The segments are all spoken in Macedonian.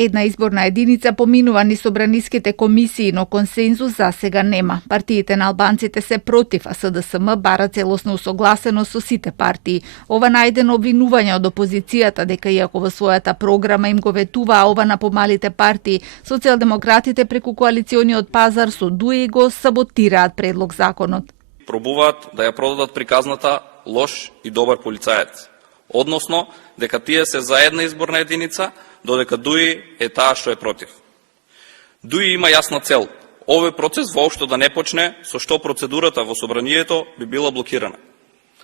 Една изборна единица поминува ни собраниските комисии, но консензус за сега нема. Партиите на албанците се против, а СДСМ бара целосно усогласено со сите партии. Ова најдено обвинување од опозицијата дека иако во својата програма им го ветуваа ова на помалите партии, социјалдемократите преку коалициониот пазар со ДУИ го саботираат предлог законот. Пробуваат да ја продадат приказната лош и добар полицаец, односно дека тие се за една изборна единица, додека ДУИ е таа што е против. ДУИ има јасна цел. Овој процес воопшто да не почне, со што процедурата во собранието би била блокирана.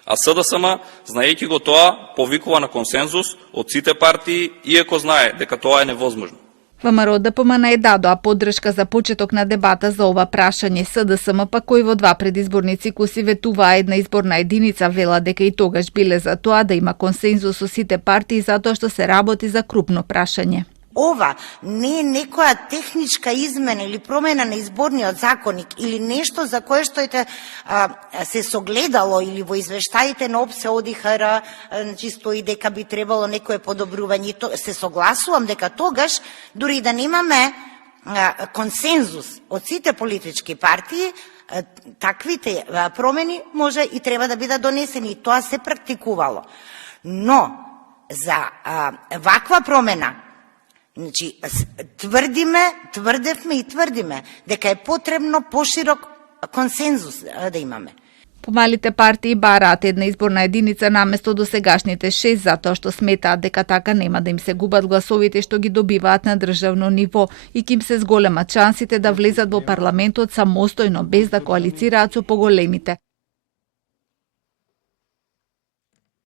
А СДСМ, знаејќи го тоа, повикува на консензус од сите партии, иако знае дека тоа е невозможно. ВМРО ДПМН е дадоа поддршка за почеток на дебата за ова прашање. СДСМ па кој во два предизборни цикуси ветуваа една изборна единица, вела дека и тогаш биле за тоа да има консензус со сите партии затоа што се работи за крупно прашање. Ова не е некоја техничка измена или промена на изборниот законник или нешто за кое што се согледало или во извештаите на ОПСЕ ОДИХР, значи стои дека би требало некое подобрување. Се согласувам дека тогаш, дури да немаме консензус од сите политички партии, таквите промени може и треба да бидат донесени и тоа се практикувало. Но за ваква промена, значи, тврдевме и тврдиме дека е потребно поширок консензус да имаме. Помалите партии бараат една изборна единица наместо досегашните 6, затоа што сметаат дека така нема да им се губат гласовите што ги добиваат на државно ниво и ќе им се зголемат шансите да влезат во парламентот самостојно без да коалицираат со поголемите.